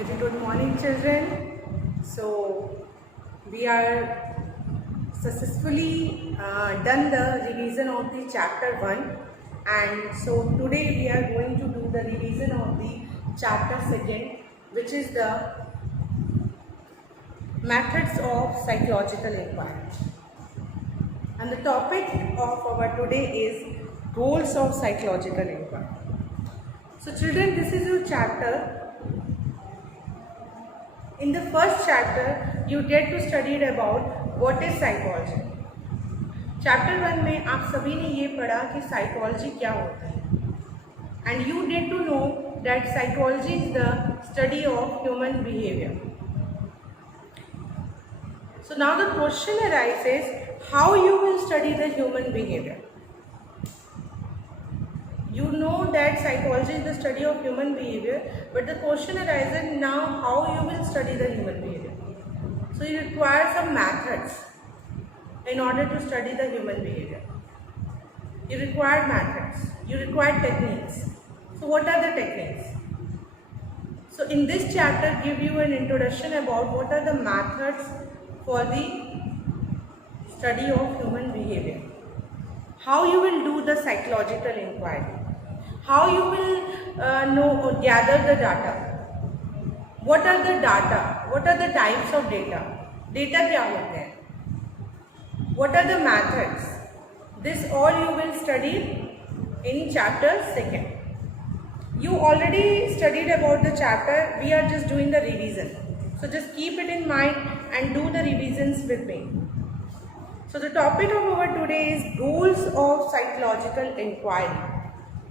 Very good morning, children. So we are successfully done the revision of the chapter 1, and so today we are going to do the revision of the chapter 2, which is the methods of psychological inquiry. And the topic of our today is goals of psychological inquiry. So children, this is your chapter. In the first chapter, you get to study about what is psychology. Chapter 1 में आप सभी ने ये पढ़ा कि psychology क्या होता है. And you get to know that psychology is the study of human behavior. So now the question arises, how you will study the human behavior? You know that psychology is the study of human behavior, but the question arises now how you will study the human behavior. So you require some methods in order to study the human behavior. You require methods, you require techniques. So what are the techniques? So in this chapter give you an introduction about what are the methods for the study of human behavior. How you will do the psychological inquiry. How you will know or gather the data. What are the data? What are the types of data? Data क्या होते हैं? What are the methods? This all you will study in chapter 2. You already studied about the chapter. We are just doing the revision. So just keep it in mind and do the revisions with me. So the topic of our today is goals of psychological inquiry.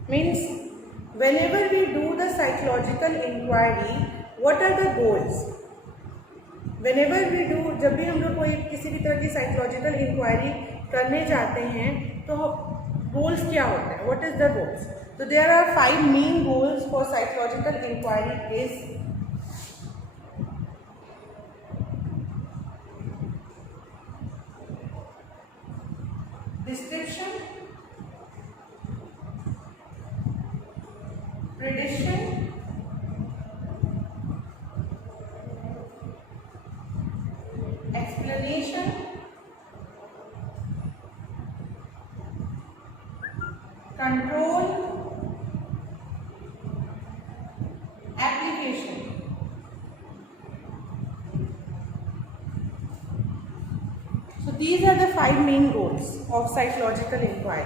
Means whenever we do the psychological inquiry, what are the goals? Whenever we do, जब भी हम लोग कोई किसी भी तरह की psychological inquiry करने जाते हैं, तो goals क्या होते हैं? What is the goals? So there are 5 main goals for psychological inquiry is description, prediction, explanation, control, application. So these are the 5 main goals of psychological inquiry.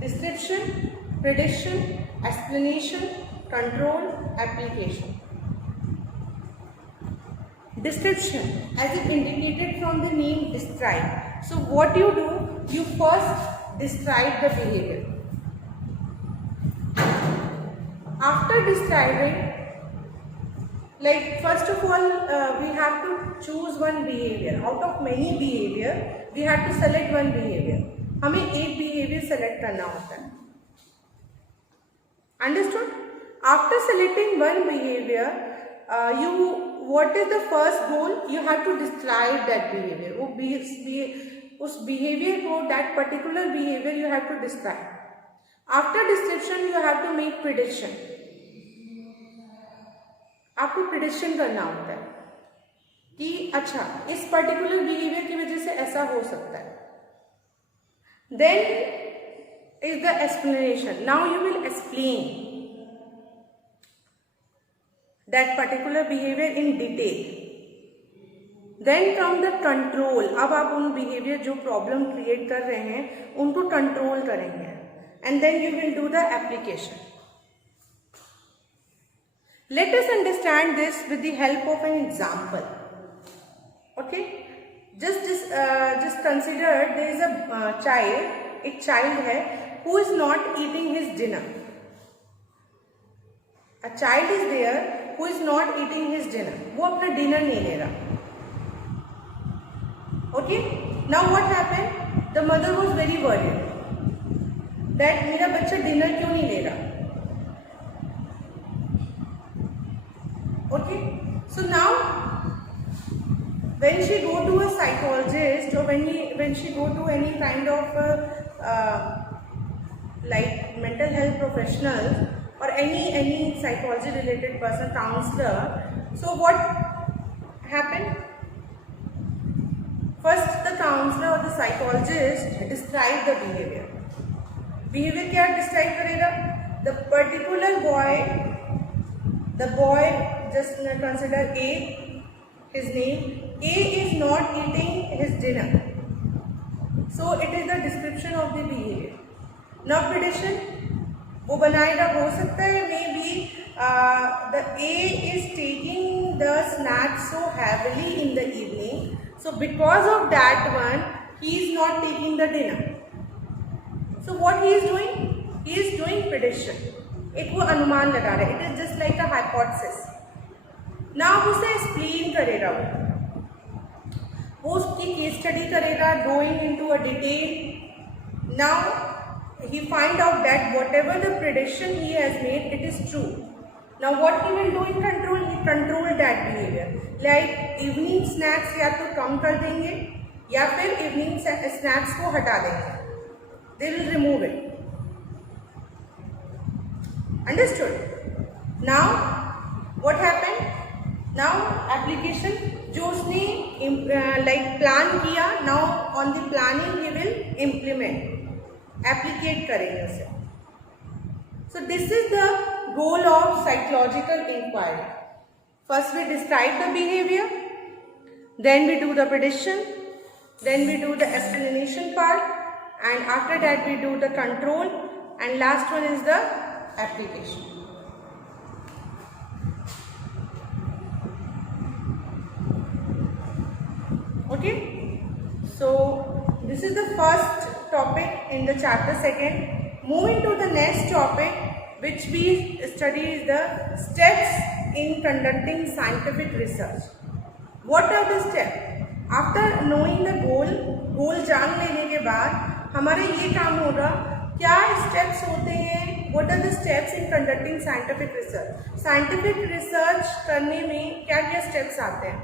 Description, prediction, explanation, control, application. Description, as it indicated from the name describe. So what you do, you first describe the behavior. After describing, like first of all, we have to choose one behavior. Out of many behavior, we have to select one behavior. हमें एक behavior select करना होता है. Understood? After selecting one behavior, what is the first goal? You have to describe that behavior. उस behavior को, that particular behavior you have to describe. After description, you have to make prediction. आपको prediction करना होता है कि अच्छा इस particular behavior की वजह से ऐसा हो सकता है. Then is the explanation. Now you will explain that particular behavior in detail. Then come the control. अब आप उन behavior जो problem create कर रहे हैं उनको control करेंगे. And then you will do the application. Let us understand this with the help of an example. Okay? Just consider there is a child. एक child है who is not eating his dinner. A child is there who is not eating his dinner. वो अपना dinner नहीं ले रहा. Okay? Now what happened? The mother was very worried that मेरा बच्चा dinner क्यों नहीं ले रहा. Okay? So now when she go to a psychologist or when she go to any kind of like mental health professional, or any psychology related person, counselor. So what happened? First, the counselor or the psychologist describe the behavior. Behavior क्या describe करेगा? The particular boy, just consider A, his name. A is not eating his dinner. So it is the description of the behavior. Now prediction, वो बनाएगा, हो सकता है maybe the A is taking the snacks so heavily in the evening. So because of that one, he is not taking the dinner. So what he is doing? He is doing prediction. एक वो अनुमान लगा रहा है. It is just like a hypothesis. Now उसे explain करेगा वो उसकी केस स्टडी करेगा, going into a detail. Now he find out that whatever the prediction he has made, it is true. Now what he will do in control? He control that behavior. Like evening snacks या तो कम कर देंगे या फिर evening snacks को हटा देंगे. They will remove it. Understood? Now what happened? Now application जो उसने like plan किया, now on the planning he will implement, applicate करेंगे उसे. So this is the goal of psychological inquiry. First we describe the behavior, then we do the prediction, then we do the explanation part, and after that we do the control, and last one is the application. Okay, so this is the first topic in the chapter 2. Moving to the next topic, which we study is the steps in conducting scientific research. What are the steps? After knowing the goal जान लेने के बाद हमारे ये काम होगा, क्या steps होते हैं? What are the steps in conducting scientific research? Scientific research करने में क्या क्या steps आते हैं?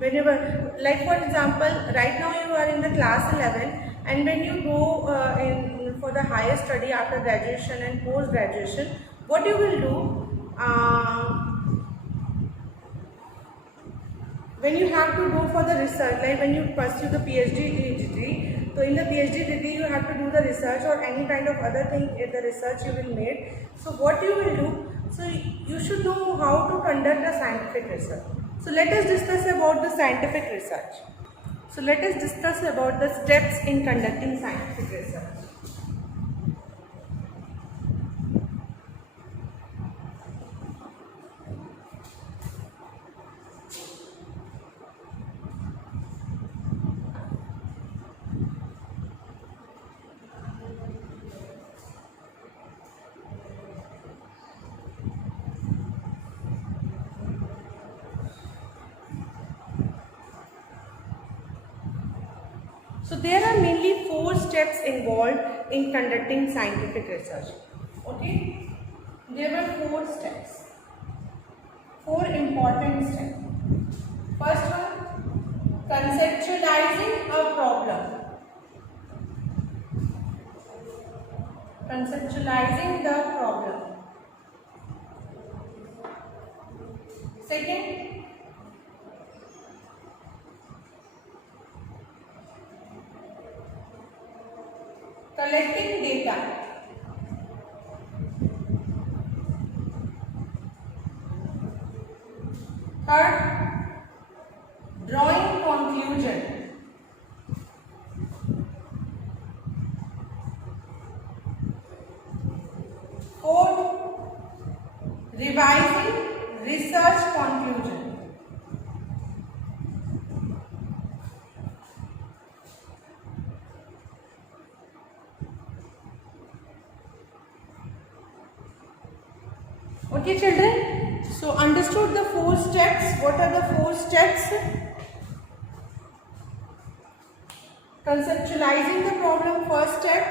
Whenever, like for example, right now you are in the class 11, and when you go for the higher study after graduation and post graduation, what you will do? When you have to go for the research, like when you pursue the PhD degree, so in the PhD degree you have to do the research or any kind of other thing in the research you will make. So what you will do? So you should know how to conduct a scientific research. So let us discuss about the scientific research. So let us discuss about the steps in conducting scientific research. So there are mainly 4 steps involved in conducting scientific research. Okay, there were 4 steps, 4 important steps. First one, conceptualizing a problem. Conceptualizing the problem. Second, collecting data. Third, drawing conclusion. Fourth, revising research conclusion. Okay children, so understood the 4 steps. What are the 4 steps? Conceptualizing the problem, first step,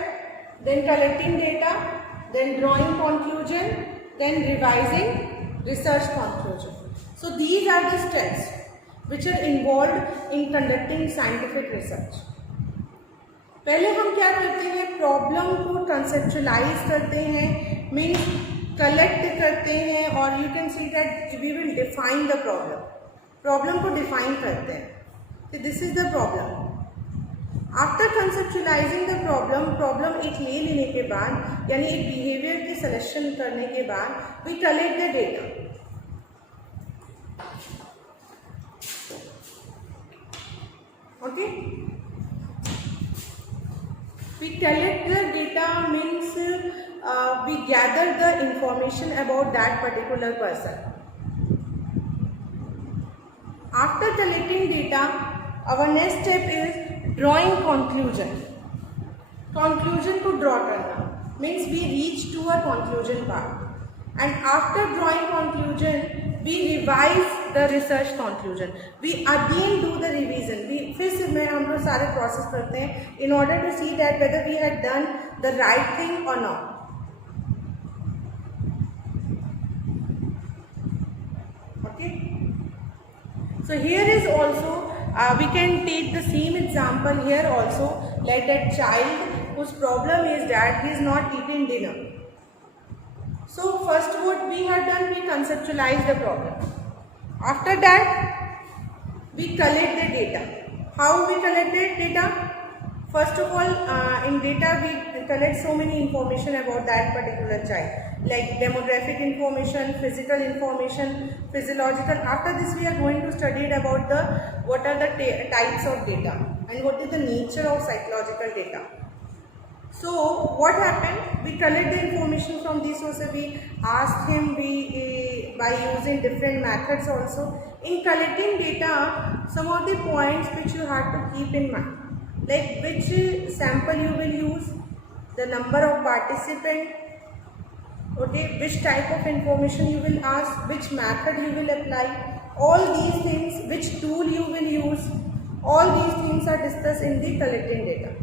then collecting data, then drawing conclusion, then revising research conclusion. So these are the steps which are involved in conducting scientific research. पहले हम क्या करते हैं, problem को conceptualise करते हैं, means collect करते हैं और you can see that we will define the problem, problem को डिफाइन करते हैं. तो this is the problem. After conceptualising the problem, problem एक ले लेने के बाद यानी एक बिहेवियर की सिलेक्शन करने के बाद we collect the data. Okay, we collect the data means we gather the information about that particular person. After collecting data, our next step is drawing conclusion. Conclusion को draw करना means we reach to a conclusion part, and after drawing conclusion we revise the research conclusion. We again do the revision. We फिर से मैं हम लोग सारे process करते हैं in order to see that whether we had done the right thing or not. Okay. So here is also we can take the same example here also, like that child whose problem is that he is not eating dinner. So first what we had done, we conceptualize the problem. After that we collect the data. How we collect the data? First of all, in data we collect so many information about that particular child, like demographic information, physical information, physiological. After this we are going to study about the what are the types of data and what is the nature of psychological data. So what happened? We collect the information from these sources. We ask him by using different methods also. In collecting data, some of the points which you have to keep in mind, like which sample you will use, the number of participants, okay, which type of information you will ask, which method you will apply, all these things, which tool you will use, all these things are discussed in the collecting data.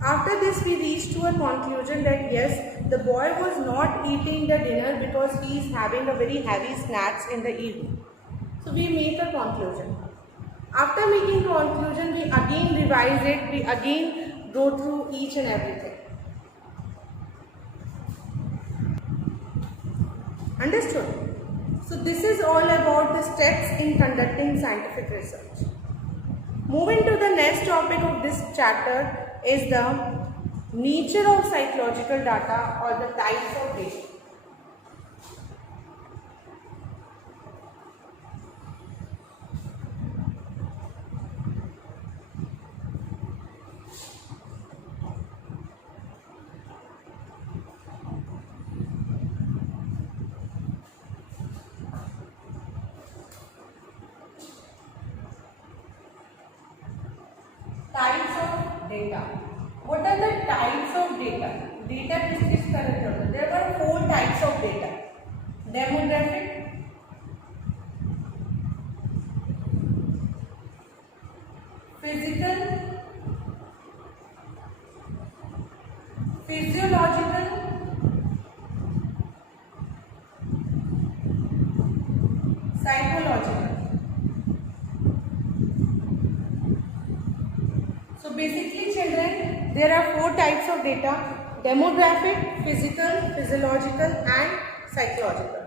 After this we reach to a conclusion that yes, the boy was not eating the dinner because he is having a very heavy snacks in the evening. So we make a conclusion. After making conclusion, we again revise it, we again go through each and everything. Understood? So this is all about the steps in conducting scientific research. Moving to the next topic of this chapter is the nature of psychological data or the types of data. Types of data. What are the types of data? Data किस तरह के होते हैं? There were 4 types of data. Demographic, physical, physiological, psychological. So basically children, there are 4 types of data: demographic, physical, physiological and psychological.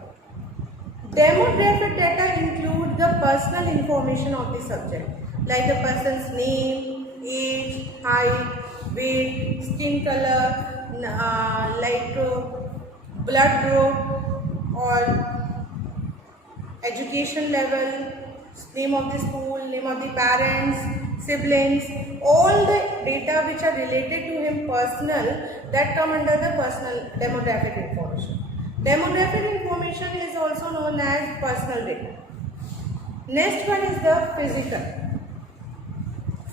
Demographic data include the personal information of the subject, like the person's name, age, height, weight, skin color, blood group or education level, name of the school, name of the parents, siblings, all the data which are related to him personal, that come under the personal demographic information. Demographic information is also known as personal data. Next one is the physical.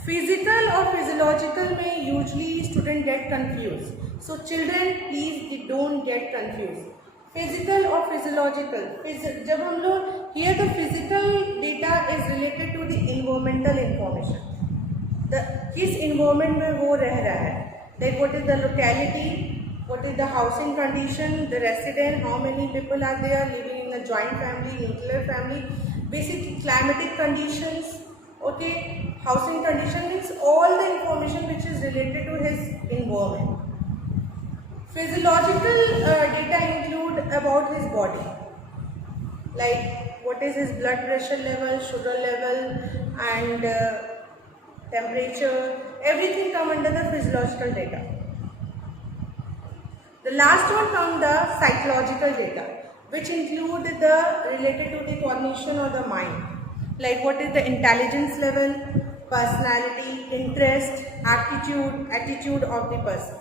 Physical or physiological may usually student get confused. So children, please don't get confused. Physical or physiological. जब हम लोग here the physical data is related to the environmental information. The किस environment में वो रह रहा है. Like what is the locality, what is the housing condition, the resident, how many people are there living in a joint family, nuclear family, basic climatic conditions, okay, housing condition means all the information which is related to his environment. Physiological data include about his body, like what is his blood pressure level, sugar level, and temperature. Everything come under the physiological data. The last one come the psychological data, which include the related to the cognition or the mind, like what is the intelligence level, personality, interest, attitude of the person.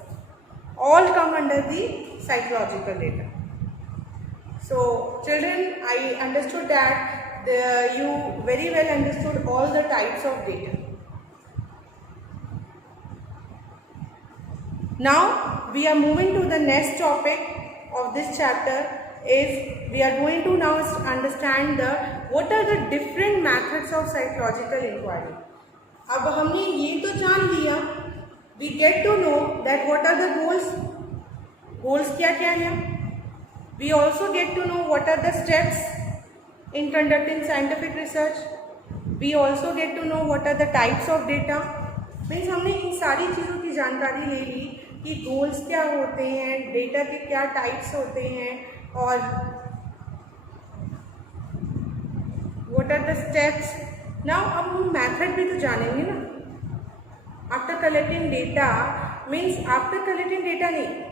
All come under the psychological data. So children, I understood that you very well understood all the types of data. Now we are moving to the next topic of this chapter. Is we are going to now understand what are the different methods of psychological inquiry. अब हमने ये तो जान लिया, we get to know that what are the goals क्या क्या हैं. We also get to know what are the steps in conducting scientific research. We also get to know what are the types of data. Means हमने इन सारी चीज़ों की जानकारी ले ली कि गोल्स क्या होते हैं, डेटा के क्या टाइप्स होते हैं, और what are the steps. Now अब हम मेथड भी तो जानेंगे ना. After collecting data means after collecting data नहीं,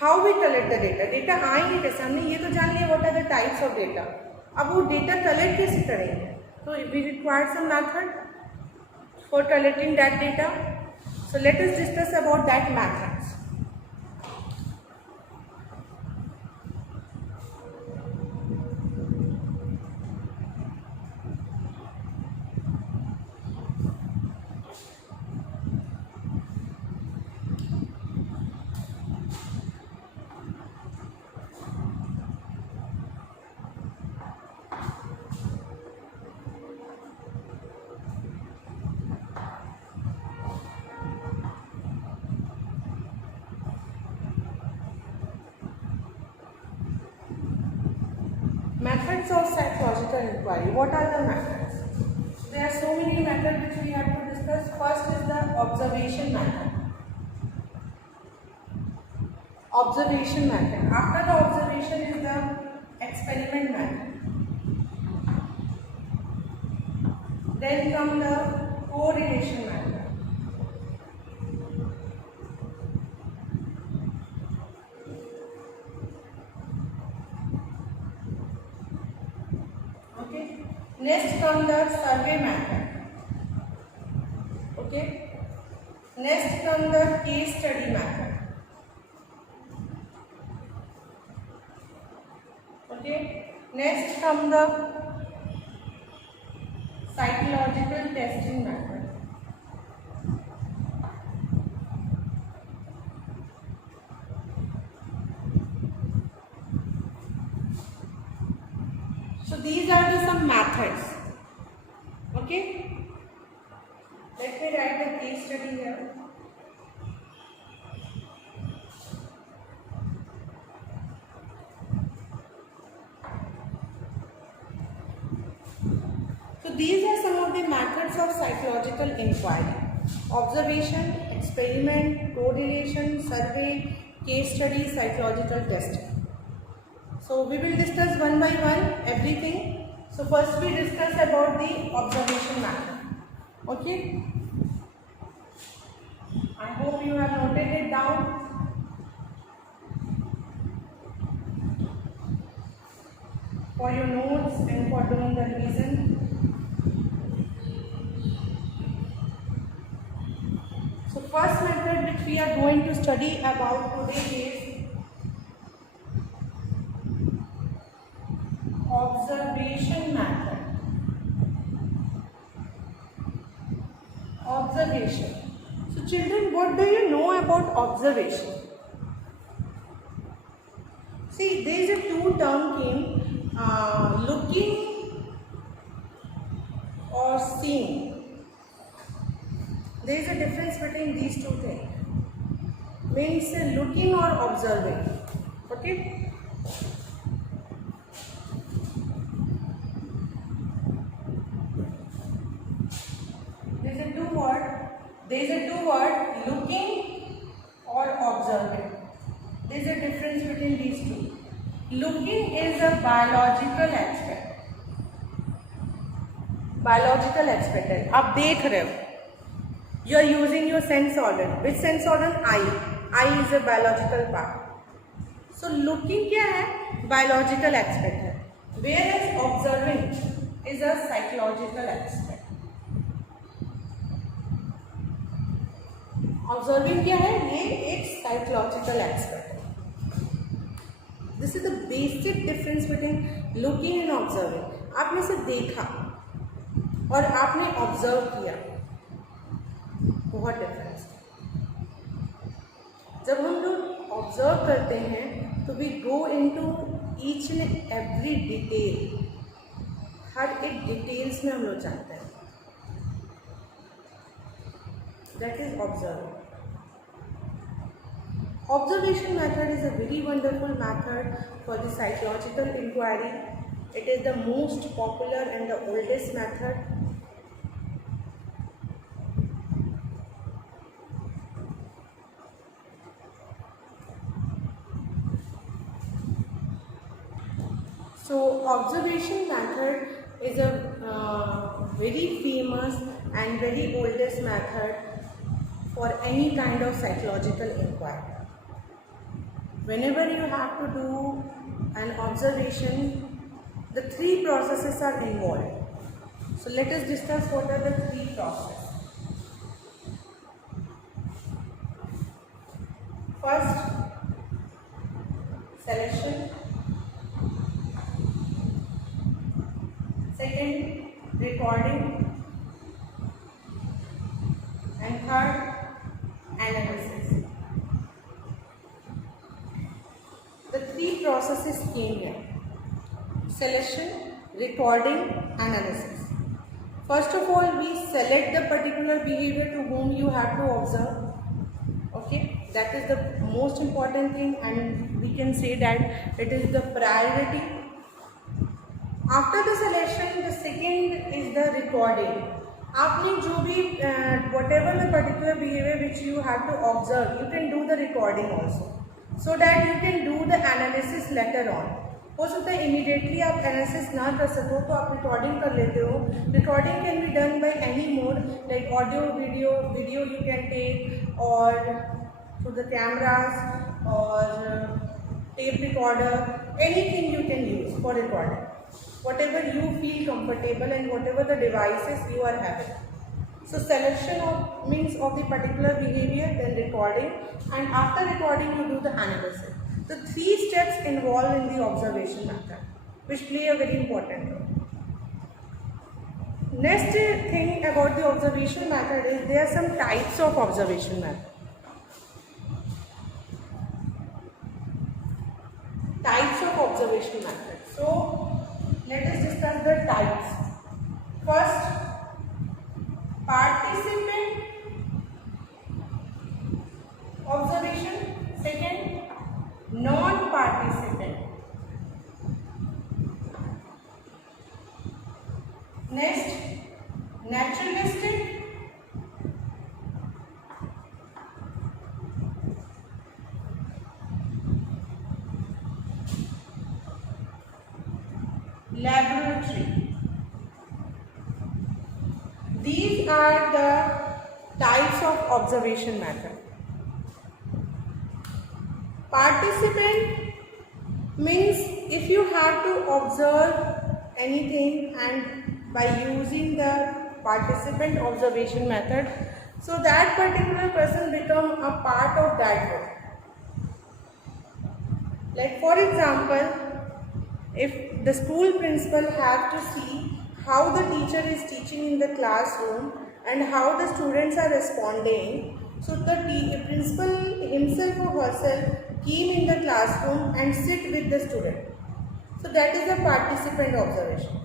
how we collect the data. Data आएंगे कैसे, हमने ये तो जान लिया what are the types of data. अब वो डेटा कलेक्ट कैसे करेंगे, तो we require some method for collecting that data. So let us discuss about that methods. Methods of psychological inquiry. What are the methods? There are so many methods which we have to discuss. First is the observation method. Observation method. After the observation is the experiment method. Then come the correlation method. Next come the survey method. Okay. Next come the case study method. Okay. Next come the psychological testing method. So these are the some methods. Okay. Let me write a case study here. So these are some of the methods of psychological inquiry: observation, experiment, correlation, survey, case study, psychological testing. So we will discuss one by one everything. So first we discuss about the observation method. Okay. I hope you have noted it down. For your notes and for doing the revision. So first method which we are going to study about today is observation method. Observation. So children, what do you know about observation? See, there is a two term came, looking or seeing. There is a difference between these two things. Means looking or observing. Okay. There is a two word looking or observing. There looking is a biological aspect. Biological aspect है, आप देख रहे हो, you are using your sense organ. Which sense organ? Eye. Eye is a biological part. So looking क्या है? Biological aspect है. Whereas observing is a psychological aspect. Observing क्या है? ये एक साइकोलॉजिकल एस्पेक्ट है. This is the basic difference between looking and observing. आपने सिर्फ देखा और आपने ऑब्जर्व किया, बहुत डिफरेंस है. जब हम लोग ऑब्जर्व करते हैं तो we go into each and every detail. हर एक डिटेल्स में हम लोग जानते हैं. That is observe. Observation method is a very wonderful method for the psychological inquiry. It is the most popular and the oldest method. So observation method is a very famous and very oldest method for any kind of psychological inquiry. Whenever you have to do an observation, the three processes are involved. So let us discuss what are the three processes. First, selection. Second, recording. And third, analysis. The three processes came here: selection, recording, analysis. First of all, we select the particular behavior to whom you have to observe. Okay, that is the most important thing, and we can say that it is the priority. After the selection, the second is the recording. आपने जो भी whatever the particular behavior which you have to observe, you can do the recording also, so that you can do the analysis later on. हो सकता है immediately आप analysis ना कर सको तो आप recording कर लेते हो. Recording can be done by any mode, like audio, video you can take, or through the cameras, or tape recorder. Anything you can use for recording, whatever you feel comfortable and whatever the devices you are having. So selection means of the particular behavior, then recording, and after recording you do the analysis. The three steps involved in the observation method, which play a very important role. Next thing about the observation method is there are some types of observation method. Types of observation method. So let us discuss the types. First, participant observation. Second, non-participant. Next, naturalistic. Laboratory. These are the types of observation method. Participant means if you have to observe anything and by using the participant observation method, so that particular person become a part of that group. Like for example, if the school principal have to see how the teacher is teaching in the classroom and how the students are responding, so the principal himself or herself came in the classroom and sit with the student. So that is a participant observation.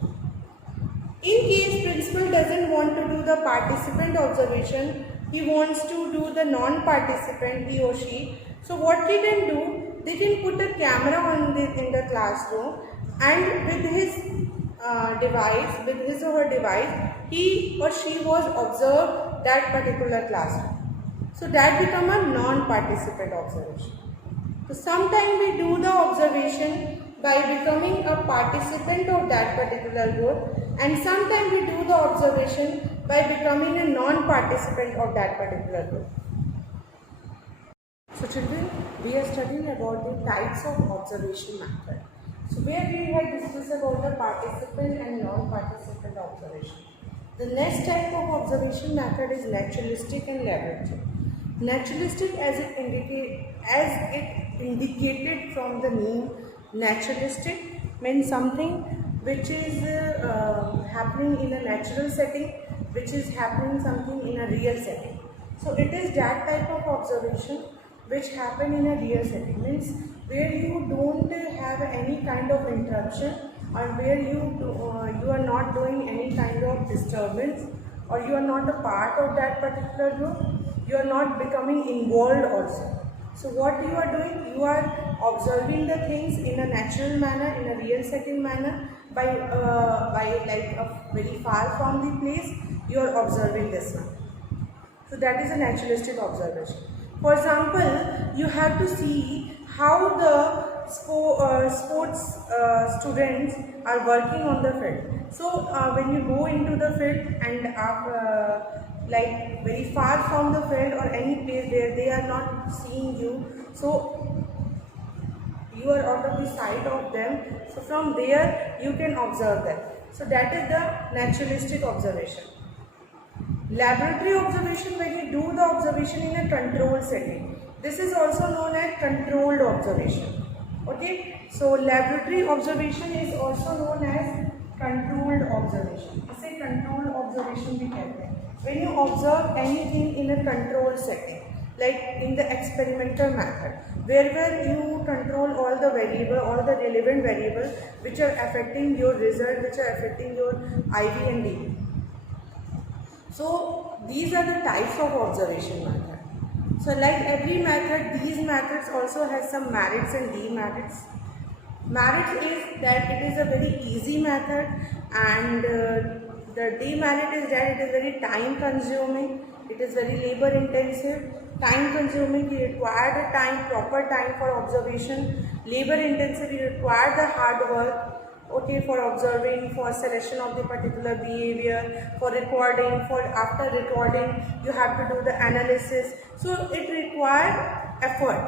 In case principal doesn't want to do the participant observation, he wants to do the non-participant, he or she. So what he can do, they can put a camera in the classroom, and with his device, with his or her device, he or she was observed that particular classroom. So that become a non-participant observation. So sometimes we do the observation by becoming a participant of that particular group, and sometimes we do the observation by becoming a non-participant of that particular group. So children, we are studying about the types of observation method. So where we had discussed about the participant and non-participant observation. The next type of observation method is naturalistic and laboratory. Naturalistic, as it indicated from the name, naturalistic means something which is happening in a natural setting, which is happening something in a real setting. So it is that type of observation which happen in a real setting, means where you don't have any kind of interruption, or where you are not doing any kind of disturbance, or you are not a part of that particular group, you are not becoming involved also. So what you are doing, you are observing the things in a natural manner, in a real setting manner, by like very far from the place you are observing this one. So that is a naturalistic observation. For example, you have to see how the sports students are working on the field. So when you go into the field and like very far from the field or any place where they are not seeing you, so you are out of the sight of them. So from there you can observe them. So that is the naturalistic observation. Laboratory observation, when you do the observation in a controlled setting. This is also known as controlled observation. Okay, so laboratory observation is also known as controlled observation. इसे controlled observation भी कहते हैं. When you observe anything in a controlled setting, like in the experimental method, where you control all the variable, all the relevant variables which are affecting your result, which are affecting your IV and DV. So these are the types of observation method. So like every method, these methods also has some merits and demerits. Merit is that it is a very easy method, and the demerit is that it is very time consuming, it is very labor intensive. Time consuming, you require the time, proper time for observation. Labor intensive, you require the hard work. Okay, for observing, for selection of the particular behavior, for recording, for after recording you have to do the analysis. So it requires effort.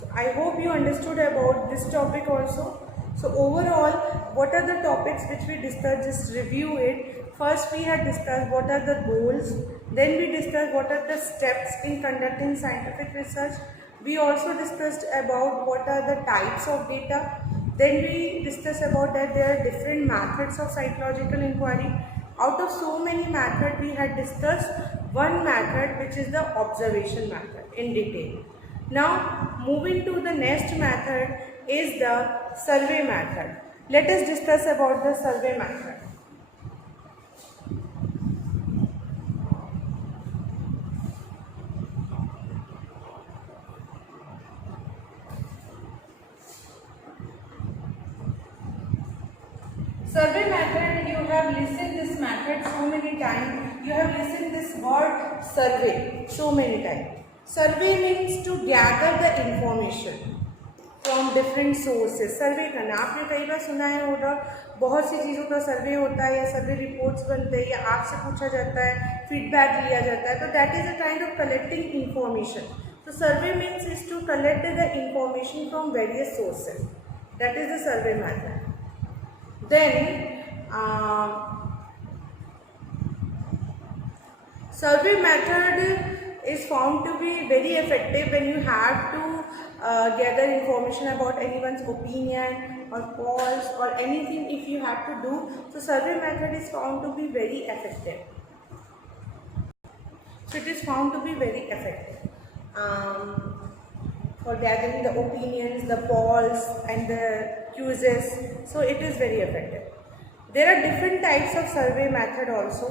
So I hope you understood about this topic also. So overall, what are the topics which we discussed? Just review it. First we had discussed what are the goals, then we discussed what are the steps in conducting scientific research. We also discussed about what are the types of data. Then we discussed about that there are different methods of psychological inquiry. Out of so many methods, we had discussed one method, which is the observation method in detail. Now moving to the next method is the survey method. Let us discuss about the survey method. Survey method, you have listened this method so many times. You have listened this word survey so many times. Survey means to gather the information from different sources. सर्वे करना, आपने कई बार सुना है होगा, बहुत सी चीज़ों का सर्वे होता है, या सर्वे रिपोर्ट्स बनते हैं, या आपसे पूछा जाता है, फीडबैक लिया जाता है. तो that is a kind of collecting information. तो survey means is to collect the information from various sources. That is the survey method. Then survey method is found to be very effective when you have to gather information about anyone's opinion or polls or anything if you have to do. So survey method is found to be very effective. So it is found to be very effective for gathering the opinions, the polls and the quizzes. So it is very effective. There are different types of survey method also.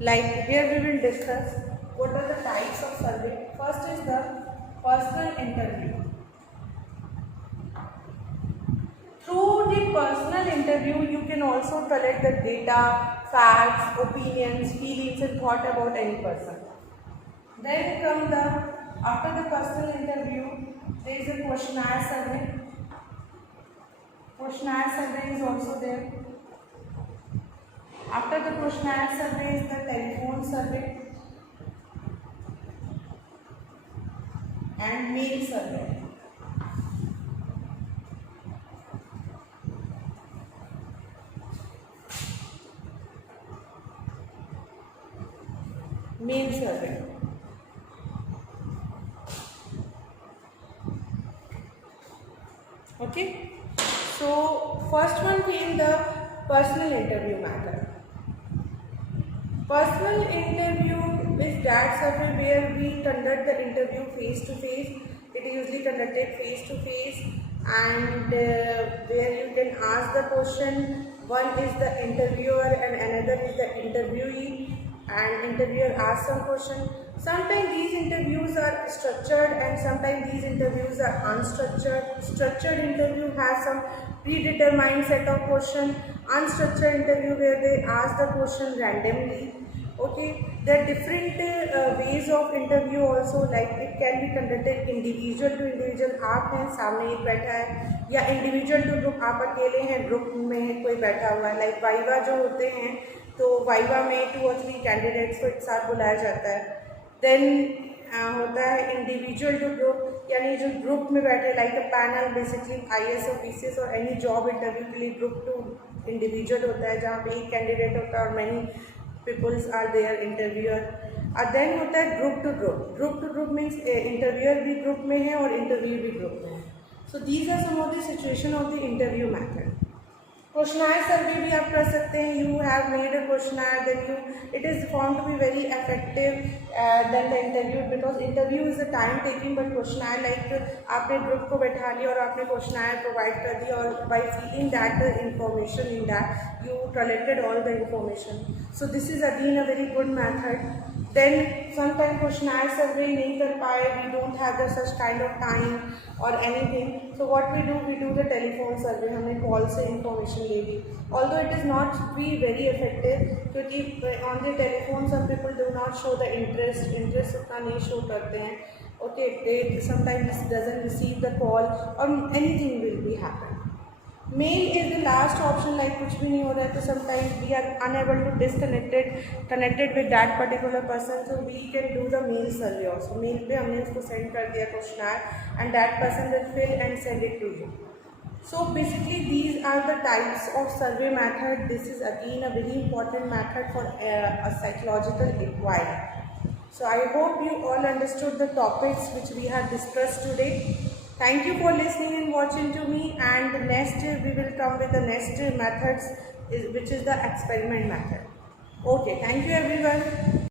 Like here we will discuss what are the types of survey. First is the personal interview. Through the personal interview, you can also collect the data, facts, opinions, feelings and thought about any person. Then come after the personal interview, there is a questionnaire survey. Questionnaire survey is also there. After the questionnaire survey is the telephone survey and mail survey. Mail survey. Okay. So first one came the personal interview method. Personal interview is that survey where we conduct the interview face to face. It is usually conducted face to face, and where you can ask the question. One is the interviewer and another is the interviewee, and interviewer asks some question. Sometimes these interviews are structured and sometimes these interviews are unstructured. Structured interview has some predetermined set of question. Unstructured interview where they ask the question randomly. Okay, there are different ways of interview also, like it can be conducted individual to individual. आप हैं सामने एक बैठा है, या individual to group, आप अकेले हैं ग्रुप में कोई बैठा हुआ है. लाइक वाइवा जो होते हैं तो वाइवा में 2 और 3 कैंडिडेट्स को एक साथ बुलाया जाता है. देन होता है इंडिविजुअल टू ग्रुप, यानी जो ग्रुप में बैठे like a panel, basically IAS और PCS और एनी जॉब इंटरव्यू के लिए ग्रुप टू इंडिविजुअल होता है जहाँ पे एक कैंडिडेट होता है और many peoples are there interviewer. और देन होता है group to group. Group to group means interviewer भी ग्रुप में है और इंटरव्यू भी ग्रुप में है. So these are some of the situation of the interview method. Questionnaire survey भी आप कर सकते हैं. You have made a questionnaire, then you it is found to be very effective then the interview, because interview is a time taking, but questionnaire like आपने group को बैठा लिया और आपने क्वेश्चनायर प्रोवाइड कर दिया और by feeling that the information in that you collected all the information. So this is again a very good method. Then sometimes questionnaire survey नहीं कर पाए, we don't have the such kind of time or anything. So what we do the telephone survey. हमने call से information ले ली. Although it is not be very effective, क्योंकि on the telephone some people do not show the interest उतना नहीं show करते हैं. Okay, they sometimes doesn't receive the call or anything will be happen. Mail is the last option, like कुछ भी नहीं हो रहा है तो sometimes we are unable to connected with that particular person, so we can do the mail survey also. Mail पे हमने उसको send कर दिया questionnaire and that person will fill and send it to you. So basically these are the types of survey method. This is again a very important method for a psychological inquiry. So I hope you all understood the topics which we have discussed today. Thank you for listening and watching to me, and next we will come with the next methods which is the experiment method. Okay, thank you everyone.